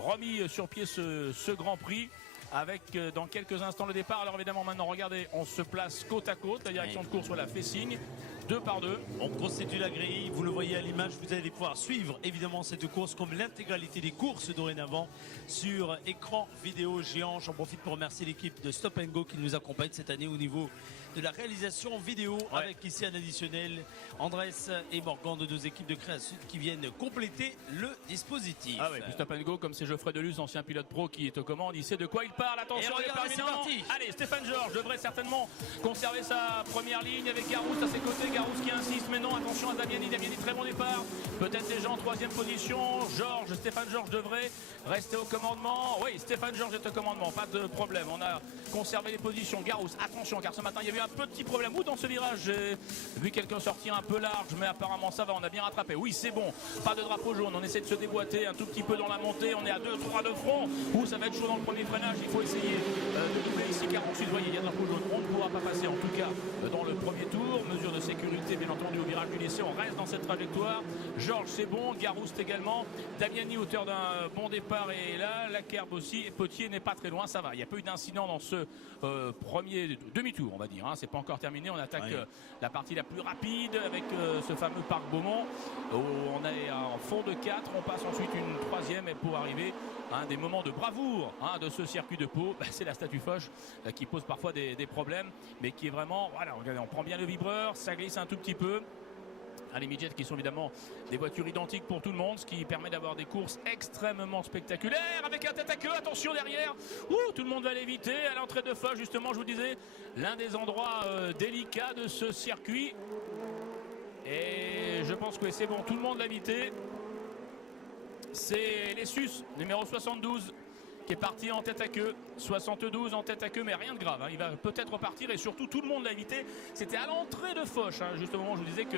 remis sur pied ce Grand Prix. Avec dans quelques instants le départ. Alors évidemment maintenant regardez, on se place côte à côte, la direction de course voilà, fait signe, 2 par 2. On constitue la grille, vous le voyez à l'image, vous allez pouvoir suivre évidemment cette course comme l'intégralité des courses dorénavant sur écran vidéo géant. J'en profite pour remercier l'équipe de Stop & Go qui nous accompagne cette année au niveau de la réalisation vidéo avec ici un additionnel Andrés et Morgan de 2 équipes de création qui viennent compléter le dispositif. Ah oui, Stop & Go comme c'est Geoffrey Deluz, ancien pilote pro qui est aux commandes, il sait de quoi il parle. Attention, c'est parti. Allez, Stéphane Georges devrait certainement conserver sa première ligne avec Garouste à ses côtés. Garouste qui insiste, mais non, attention à Damiani. Damiani, très bon départ. Peut-être déjà en 3e position. Stéphane Georges devrait rester au commandement. Oui, Stéphane Georges est au commandement, pas de problème. On a conservé les positions. Garouste, attention, car ce matin il y a eu un petit problème. Ou dans ce virage, j'ai vu quelqu'un sortir un peu large, mais apparemment ça va, on a bien rattrapé. Oui, c'est bon, pas de drapeau jaune. On essaie de se déboîter un tout petit peu dans la montée. On est à 2-3 de front. Ou ça va être chaud dans le premier freinage. Il faut essayer de doubler ici, car ensuite, vous voyez, il y a un drapeau jaune. On ne pourra pas passer, en tout cas, dans le premier tour. Mesure de sécurité, bien entendu, au virage du lycée. On reste dans cette trajectoire. Georges, c'est bon. Garouste également. Damiani, auteur d'un bon départ, est là. Lakerbe aussi. Et Potier n'est pas très loin. Ça va. Il n'y a pas eu d'incident dans ce premier demi-tour, on va dire. Hein. C'est pas encore terminé. On attaque la partie la plus rapide avec ce fameux parc Beaumont. On est en fond de 4. On passe ensuite une 3e et pour arriver à un des moments de bravoure de ce circuit de Pau, c'est la statue Foch qui pose parfois des problèmes, mais qui est vraiment, voilà, regardez, on prend bien le vibreur, ça glisse un tout petit peu. Les midgets qui sont évidemment des voitures identiques pour tout le monde, ce qui permet d'avoir des courses extrêmement spectaculaires avec un tête à queue, attention derrière, tout le monde va l'éviter à l'entrée de Foch, justement, je vous disais, l'un des endroits délicats de ce circuit. Et je pense que c'est bon, tout le monde l'a évité. C'est Lessus, numéro 72, qui est parti en tête à queue. 72 en tête à queue, mais rien de grave. Il va peut-être repartir et surtout tout le monde l'a évité. C'était à l'entrée de Foch, juste au moment où je vous disais que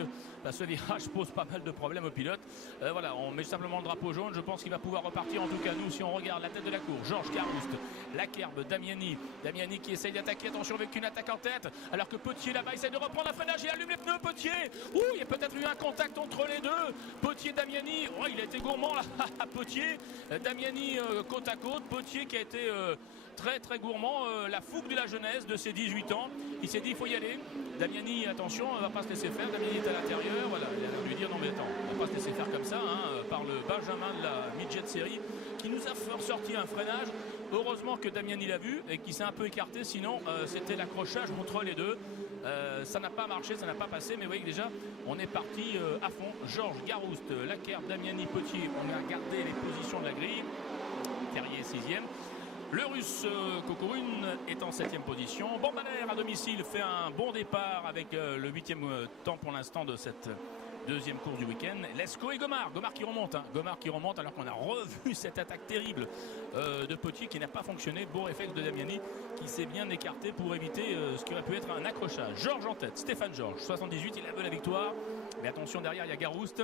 ce virage pose pas mal de problèmes aux pilotes. Voilà, on met simplement le drapeau jaune. Je pense qu'il va pouvoir repartir. En tout cas, nous, si on regarde la tête de la course, Georges, Garouste, Lakerbe, Damiani qui essaye d'attaquer. Attention avec une attaque en tête. Alors que Potier là-bas essaye de reprendre un freinage. Il allume les pneus, Potier. Il y a peut-être eu un contact entre les deux. Potier, Damiani. Il a été gourmand là. Potier, Damiani côte à côte. Potier qui a été très très gourmand, la fougue de la jeunesse de ses 18 ans. Il s'est dit il faut y aller. Damiani, attention, on ne va pas se laisser faire. Damiani est à l'intérieur. Voilà, il a l'air de lui dire non mais attends, on ne va pas se laisser faire comme ça par le Benjamin de la Midget Série qui nous a sorti un freinage. Heureusement que Damiani l'a vu et qui s'est un peu écarté, sinon c'était l'accrochage entre les deux. Ça n'a pas marché, ça n'a pas passé, mais vous voyez que déjà on est parti à fond. Georges, Garouste, Lakerbe, Damiani, Potier, on a gardé les positions de la grille. Terrier 6e. Le Russe Kokourune est en 7e position. Bambalère à domicile fait un bon départ avec le 8e temps pour l'instant de cette deuxième course du week-end. Lescaut et Gomard qui remonte. Gomard qui remonte alors qu'on a revu cette attaque terrible de Potier qui n'a pas fonctionné. Beau réflexe de Damiani qui s'est bien écarté pour éviter ce qui aurait pu être un accrochage. Georges en tête, Stéphane Georges, 78, il a veut la victoire. Mais attention, derrière il y a Garouste.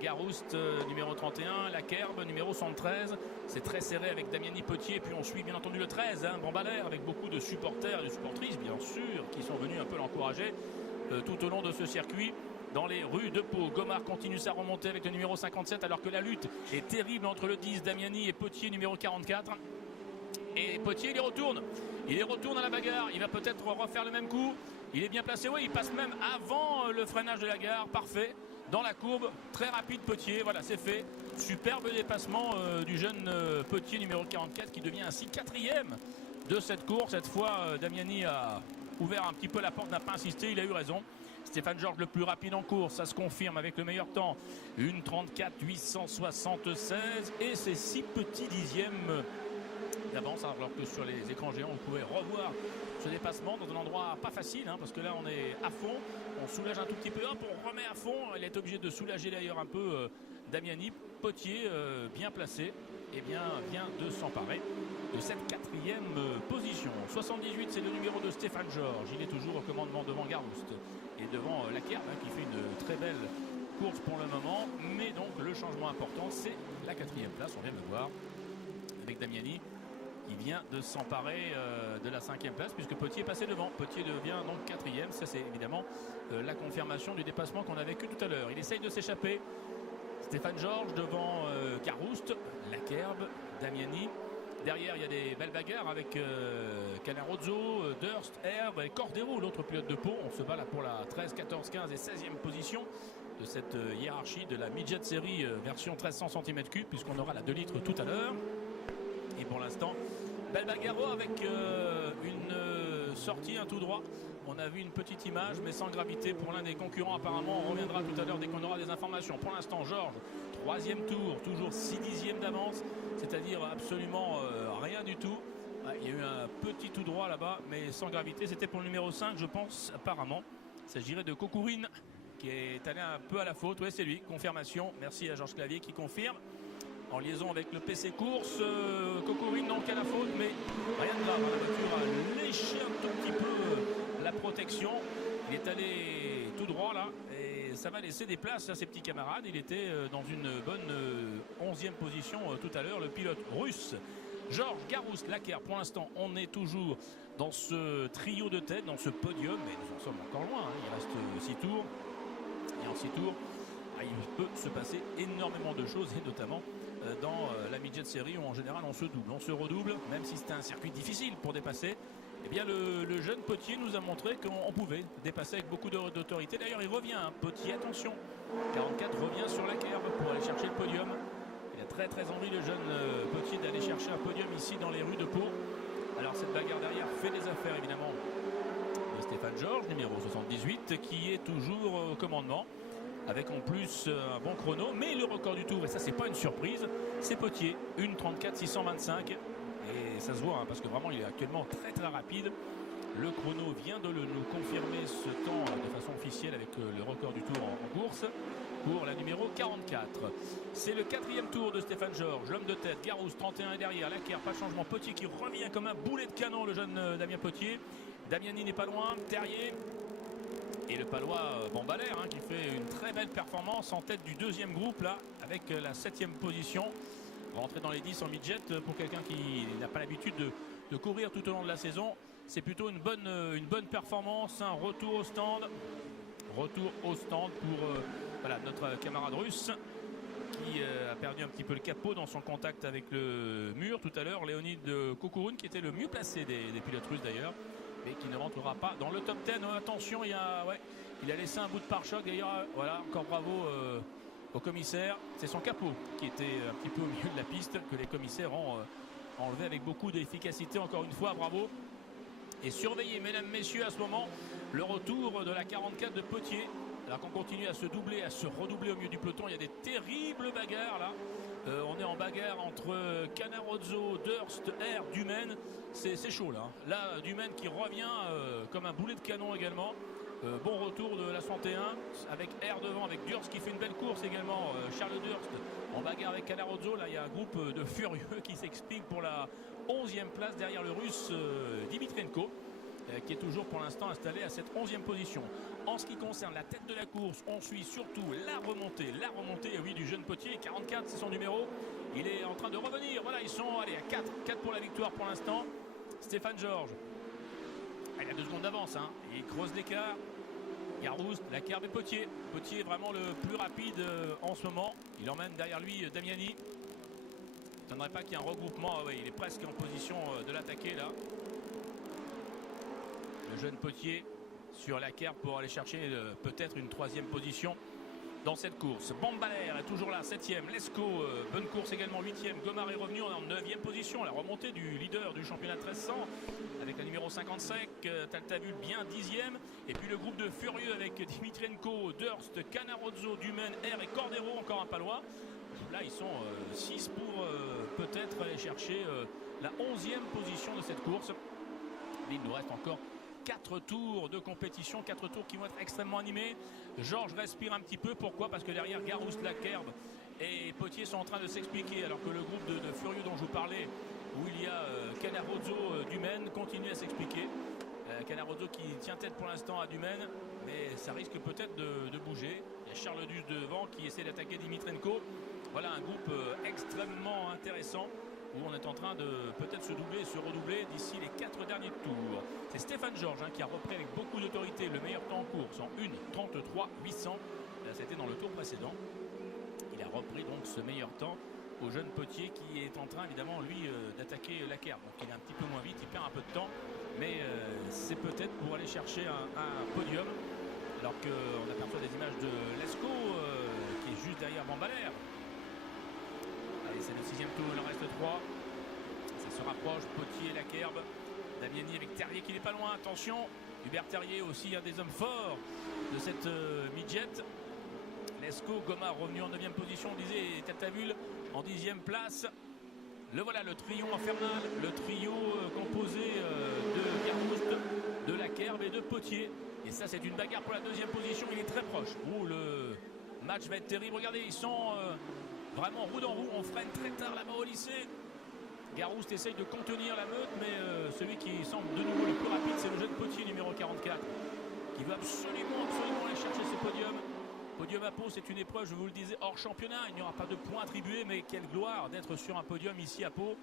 Garouste numéro 31, Lakerbe numéro 73. C'est très serré avec Damiani, Potier. Puis on suit bien entendu le 13, Bambalère, avec beaucoup de supporters et de supportrices bien sûr qui sont venus un peu l'encourager tout au long de ce circuit. Dans les rues de Pau, Gomard continue sa remontée avec le numéro 57 alors que la lutte est terrible entre le 10 Damiani et Potier numéro 44. Et Potier il y retourne à la bagarre, il va peut-être refaire le même coup. Il est bien placé, il passe même avant le freinage de la gare, parfait. Dans la courbe, très rapide Potier, voilà c'est fait. Superbe dépassement du jeune Potier numéro 44 qui devient ainsi 4e de cette course. Cette fois Damiani a ouvert un petit peu la porte, n'a pas insisté, il a eu raison. Stéphane Georges le plus rapide en course, ça se confirme avec le meilleur temps. Une 34 876 et ses 6 petits dixièmes d'avance, alors que sur les écrans géants on pouvait revoir ce dépassement dans un endroit pas facile parce que là on est à fond, on soulage un tout petit peu, on remet à fond. Il est obligé de soulager d'ailleurs un peu Damiani. Potier bien placé et vient de s'emparer de cette 4e position. 78 c'est le numéro de Stéphane Georges, il est toujours au commandement devant Garouste et devant Lakerbe qui fait une très belle course pour le moment, mais donc le changement important c'est la 4e place, on vient de le voir avec Damiani qui vient de s'emparer de la 5e place puisque Potier est passé devant. Potier devient donc 4e, ça c'est évidemment la confirmation du dépassement qu'on a vécu tout à l'heure. Il essaye de s'échapper, Stéphane Georges devant Garouste, Lakerbe, Damiani. Derrière, il y a des belles bagarres avec Canarozzo, Durst, Herbe et Cordero, l'autre pilote de Pau. On se bat là pour la 13, 14, 15 et 16e position de cette hiérarchie de la Midget Series version 1300 cm3, puisqu'on aura la 2 litres tout à l'heure. Et pour l'instant, belle bagarre avec une sortie un tout droit. On a vu une petite image, mais sans gravité pour l'un des concurrents apparemment. On reviendra tout à l'heure dès qu'on aura des informations. Pour l'instant, Georges, 3e tour, toujours 6 dixièmes d'avance, c'est-à-dire absolument rien du tout. Il y a eu un petit tout droit là-bas, mais sans gravité. C'était pour le numéro 5, je pense, apparemment. Il s'agirait de Kokourine, qui est allé un peu à la faute. Oui, c'est lui, confirmation. Merci à Georges Clavier qui confirme. En liaison avec le PC Course, Kokourine donc à la faute, mais rien de grave. La voiture a léché un tout petit peu la protection. Il est allé tout droit là, et ça va laisser des places à ses petits camarades. Il était dans une bonne 11e position tout à l'heure, le pilote russe. Georges, Garouste, Lakerbe, pour l'instant, on est toujours dans ce trio de tête, dans ce podium, mais nous en sommes encore loin. Il reste 6 tours, et en 6 tours, il peut se passer énormément de choses, et notamment dans la Midget Series où en général on se double, on se redouble, même si c'était un circuit difficile pour dépasser. Eh bien le jeune Potier nous a montré qu'on pouvait dépasser avec beaucoup d'autorité. D'ailleurs il revient, Potier, attention, 44 revient sur Lakerbe pour aller chercher le podium. Il a très envie, le jeune Potier, d'aller chercher un podium ici dans les rues de Pau. Alors cette bagarre derrière fait des affaires évidemment de Stéphane Georges, numéro 78, qui est toujours au commandement, avec en plus un bon chrono, mais le record du tour, et ça c'est pas une surprise, c'est Potier, 1:34 625, et ça se voit parce que vraiment il est actuellement très rapide. Le chrono vient de nous confirmer ce temps de façon officielle avec le record du tour en course pour la numéro 44. C'est le 4e tour de Stéphane Georges, l'homme de tête. Garouste 31 est derrière, Lakerbe, pas de changement, Potier qui revient comme un boulet de canon, le jeune Damien Potier. Damiani n'est pas loin, Terrier. Et le Palois Bombalère qui fait une très belle performance en tête du 2e groupe là, avec la 7e position. Rentrer dans les 10 en midget pour quelqu'un qui n'a pas l'habitude de courir tout au long de la saison. C'est plutôt une bonne performance. Un retour au stand. Retour au stand pour voilà, notre camarade russe qui a perdu un petit peu le capot dans son contact avec le mur tout à l'heure. Léonid Kokourine qui était le mieux placé des pilotes russes d'ailleurs, mais qui ne rentrera pas dans le top 10. Attention, il a laissé un bout de pare-choc. D'ailleurs, voilà, encore bravo au commissaire. C'est son capot qui était un petit peu au milieu de la piste que les commissaires ont enlevé avec beaucoup d'efficacité. Encore une fois, bravo. Et surveillez, mesdames, messieurs, à ce moment, le retour de la 44 de Potier. Alors qu'on continue à se doubler, à se redoubler au milieu du peloton. Il y a des terribles bagarres là. On est en bagarre entre Canarozzo, Durst, R, Dumaine. C'est chaud là. Là, Dumaine qui revient comme un boulet de canon également. Bon retour de la 61 avec R devant, avec Durst qui fait une belle course également. Charles Durst en bagarre avec Canarozzo. Là, il y a un groupe de furieux qui s'explique pour la 11e place derrière le russe Dimitrenko, qui est toujours pour l'instant installé à cette 11e position. En ce qui concerne la tête de la course, on suit surtout la remontée, oui, du jeune Potier. 44, c'est son numéro. Il est en train de revenir. Voilà, ils sont à 4 pour la victoire pour l'instant. Stéphane Georges, il a 2 secondes d'avance. Il creuse l'écart. Garouste, Lakerbe et Potier. Potier est vraiment le plus rapide en ce moment. Il emmène derrière lui Damiani. Je n'attendrai pas qu'il y ait un regroupement. Il est presque en position de l'attaquer là. Le jeune Potier sur Lakerbe pour aller chercher peut-être une 3e position dans cette course. Bombalère est toujours là, 7e. Lescaut, bonne course également, 8e. Gomard est revenu en 9e position. La remontée du leader du championnat 1300 avec la numéro 55, Taltavul bien 10e. Et puis le groupe de furieux avec Dimitrenko, Durst, Canarozzo, Dumaine, R et Cordero, encore un Palois. Là, ils sont 6 pour peut-être aller chercher la 11e position de cette course. Mais il nous reste encore 4 tours de compétition, 4 tours qui vont être extrêmement animés. Georges respire un petit peu, pourquoi? Parce que derrière Garouste, Lakerbe et Potier sont en train de s'expliquer, alors que le groupe de furieux dont je vous parlais, où il y a Canarozzo, Dumaine, continue à s'expliquer. Canarozzo qui tient tête pour l'instant à Dumaine, mais ça risque peut-être de bouger. Il y a Charles Duce devant qui essaie d'attaquer Dimitrenko. Voilà un groupe extrêmement intéressant, où on est en train de peut-être se doubler et se redoubler d'ici les 4 derniers tours. C'est Stéphane Georges qui a repris avec beaucoup d'autorité le meilleur temps en course en 1:33 800. Là, c'était dans le tour précédent. Il a repris donc ce meilleur temps au jeune Potier qui est en train évidemment lui d'attaquer la Kerbe. Donc il est un petit peu moins vite, il perd un peu de temps, mais c'est peut-être pour aller chercher un podium, alors qu'on aperçoit des images de Lescaut qui est juste derrière Van Baerle. Allez, c'est le 6e tour, il en reste 3. Ça se rapproche, Potier, la Kerbe, Damiani avec Terrier qui n'est pas loin, attention, Hubert Terrier aussi un des hommes forts de cette midget. Lescaut, Gomard revenu en 9e position, on disait Tatavul en 10e place. Le voilà, le trio infernal, le trio composé de Garouste, de la Kerbe et de Potier. Et ça, c'est une bagarre pour la 2e position, il est très proche. Ouh, le match va être terrible, regardez, ils sont vraiment roue dans roue, on freine très tard là-bas au lycée. Garouste essaye de contenir la meute, mais celui qui semble de nouveau le plus rapide, c'est le jeune Potier numéro 44, qui veut absolument aller chercher ce podium. Podium à Pau, c'est une épreuve, je vous le disais, hors championnat. Il n'y aura pas de points attribués, mais quelle gloire d'être sur un podium ici à Pau.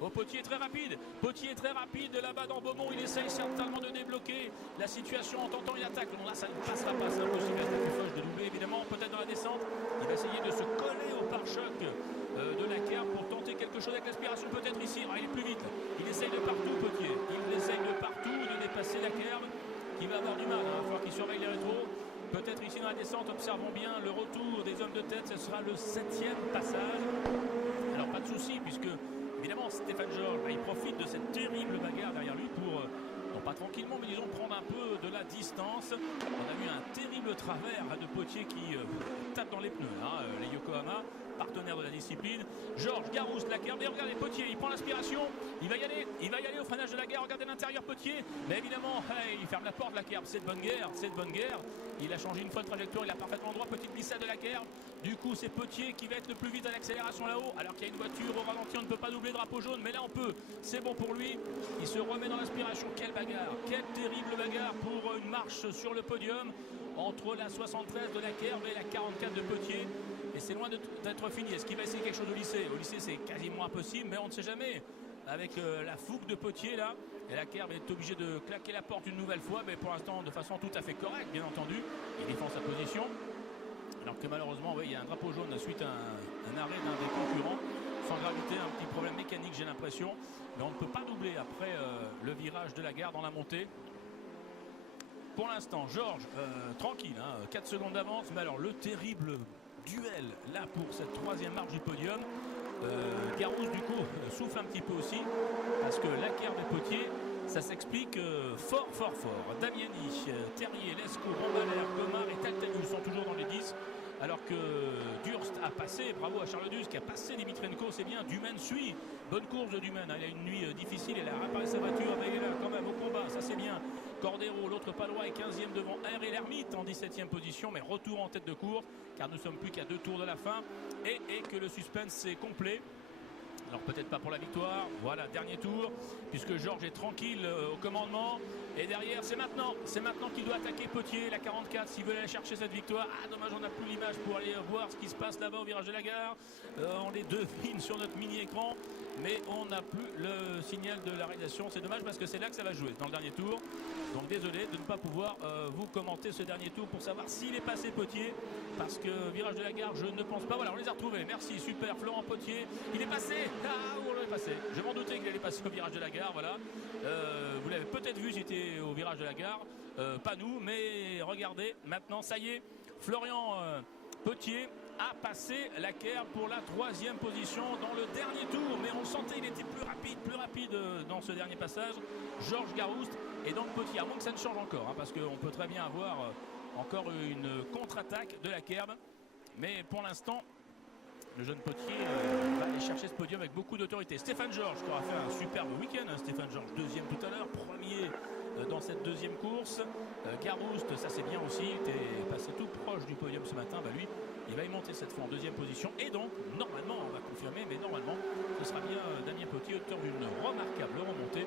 Oh, Potier est très rapide. Potier est très rapide là-bas dans Beaumont. Il essaye certainement de débloquer la situation en tentant une attaque. Non, là, ça ne passera pas. C'est impossible. Il reste plus fauche de doubler, évidemment. Peut-être dans la descente. Il va essayer de se coller au pare-choc de la Kerbe pour tenter quelque chose avec l'aspiration. Peut-être ici. Ah, il est plus vite. Il essaye de partout, Potier. Il essaye de partout de dépasser la Kerbe, qui va avoir du mal. Il va falloir qu'il surveille les rétros. Peut-être ici dans la descente, observons bien le retour des hommes de tête, ce sera le 7e passage. Alors pas de souci puisque évidemment Stéphane Georges, il profite de cette terrible bagarre derrière lui pour, non pas tranquillement, mais disons prendre un peu de la distance. On a vu un terrible travers de Potier qui tape dans les pneus, les Yokohama, partenaire de la discipline. Georges, Garouste, la Kerbe, et regardez Potier, il prend l'inspiration, il va y aller au freinage de la guerre, regardez l'intérieur Potier, mais évidemment, il ferme la porte de la Kerbe, c'est de bonne guerre, il a changé une fois de trajectoire, il a parfaitement droit, petite glissade de la Kerbe, du coup c'est Potier qui va être le plus vite à l'accélération là-haut, alors qu'il y a une voiture au ralenti, on ne peut pas doubler drapeau jaune, mais là on peut, c'est bon pour lui, il se remet dans l'inspiration, quelle bagarre, quelle terrible bagarre pour une marche sur le podium, entre la 73 de la Kerbe et la 44 de Potier. Et c'est loin d'être fini. Est-ce qu'il va essayer quelque chose au lycée? Au lycée, c'est quasiment impossible, mais on ne sait jamais. Avec la fougue de Potier, là, et la Kerbe est obligée de claquer la porte une nouvelle fois, mais pour l'instant, de façon tout à fait correcte, bien entendu. Il défend sa position. Alors que malheureusement, il y a un drapeau jaune suite à un arrêt d'un des concurrents. Sans gravité, un petit problème mécanique, j'ai l'impression. Mais on ne peut pas doubler après le virage de la gare dans la montée. Pour l'instant, Georges, tranquille, 4 secondes d'avance. Mais alors, le terrible duel là pour cette 3e marche du podium. Garouste du coup souffle un petit peu aussi parce que la Kerbe et Potier, ça s'explique fort. Damiani, Terrier, Lescaut, Van Baerle, Gomard et Tatavul sont toujours dans les 10, alors que Durst a passé, bravo à Charles Durst qui a passé Dimitrenko, c'est bien. Dumaine suit, bonne course de Dumaine, il a une nuit difficile, il a réparé sa voiture, mais il est là quand même au combat, ça c'est bien. Cordero, l'autre palois est 15e devant R et l'Ermite en 17e position, mais retour en tête de course car nous sommes plus qu'à 2 tours de la fin et que le suspense est complet. Alors peut-être pas pour la victoire, voilà, dernier tour, puisque Georges est tranquille au commandement. Et derrière, c'est maintenant qu'il doit attaquer Potier, la 44, s'il veut aller chercher cette victoire. Ah, dommage, on n'a plus l'image pour aller voir ce qui se passe là-bas au virage de la gare. On les devine sur notre mini-écran, mais on n'a plus le signal de la réalisation. C'est dommage parce que c'est là que ça va jouer, dans le dernier tour. Donc désolé de ne pas pouvoir vous commenter ce dernier tour pour savoir s'il est passé Potier, parce que virage de la gare, je ne pense pas. Voilà, on les a retrouvés, merci, super, Florent Potier, il est passé. Ah, on l'avait passé. Je m'en doutais qu'il allait passer au virage de la gare, voilà. Vous l'avez peut-être vu, j'étais au virage de la gare. Pas nous, mais regardez, maintenant, ça y est, Florian Potier a passé la Kerbe pour la 3e position dans le dernier tour. Mais on le sentait, il était plus rapide dans ce dernier passage. Georges Garouste et donc Potier, à moins que ça ne change encore, parce qu'on peut très bien avoir encore une contre-attaque de la Kerbe. Mais pour l'instant, le jeune Potier va aller chercher ce podium avec beaucoup d'autorité. Stéphane Georges qui aura fait un superbe week-end. Stéphane Georges, 2e tout à l'heure, 1er dans cette 2e course. Garouste, ça c'est bien aussi, il était passé tout proche du podium ce matin. Lui, il va y monter cette fois en 2e position. Et donc, normalement, on va confirmer, mais normalement, ce sera bien Damien Potier, auteur d'une remarquable remontée,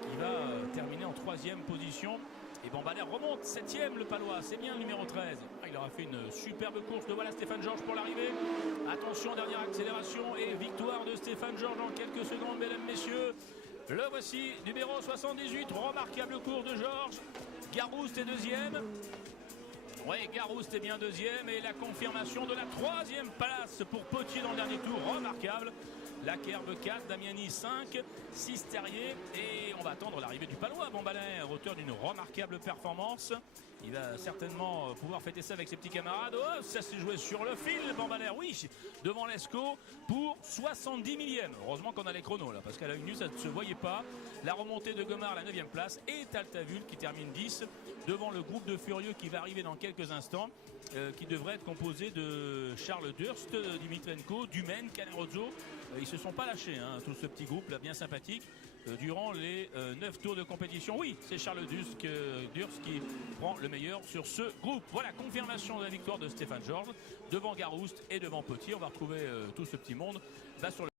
qui va terminer en 3e position. Et Van Baerle remonte, 7e le palois, c'est bien le numéro 13. Il aura fait une superbe course. Le voilà Stéphane Georges pour l'arrivée. Attention, dernière accélération et victoire de Stéphane Georges en quelques secondes, mesdames, messieurs. Le voici, numéro 78, remarquable course de Georges. Garouste est 2e. Ouais, Garouste est bien deuxième et la confirmation de la troisième place pour Potier dans le dernier tour, remarquable. Laquerbe 4, Damiani 5, 6 Terrier et on va attendre l'arrivée du Palois Bombalin, auteur d'une remarquable performance. Il va certainement pouvoir fêter ça avec ses petits camarades. Oh, ça s'est joué sur le fil, Bombalin, oui, devant l'Esco pour 70 millième. Heureusement qu'on a les chronos là, parce qu'à la une ça ne se voyait pas. La remontée de Gomard à la 9e place et Taltavul qui termine 10 devant le groupe de Furieux qui va arriver dans quelques instants, qui devrait être composé de Charles Durst, Dimitrenko, Dumaine, Canerozzo. Ils se sont pas lâchés, hein, tout ce petit groupe là bien sympathique. Durant les 9 tours de compétition. Oui, c'est Charles Durst qui prend le meilleur sur ce groupe. Voilà, confirmation de la victoire de Stéphane Georges devant Garouste et devant Potier. On va retrouver tout ce petit monde là sur le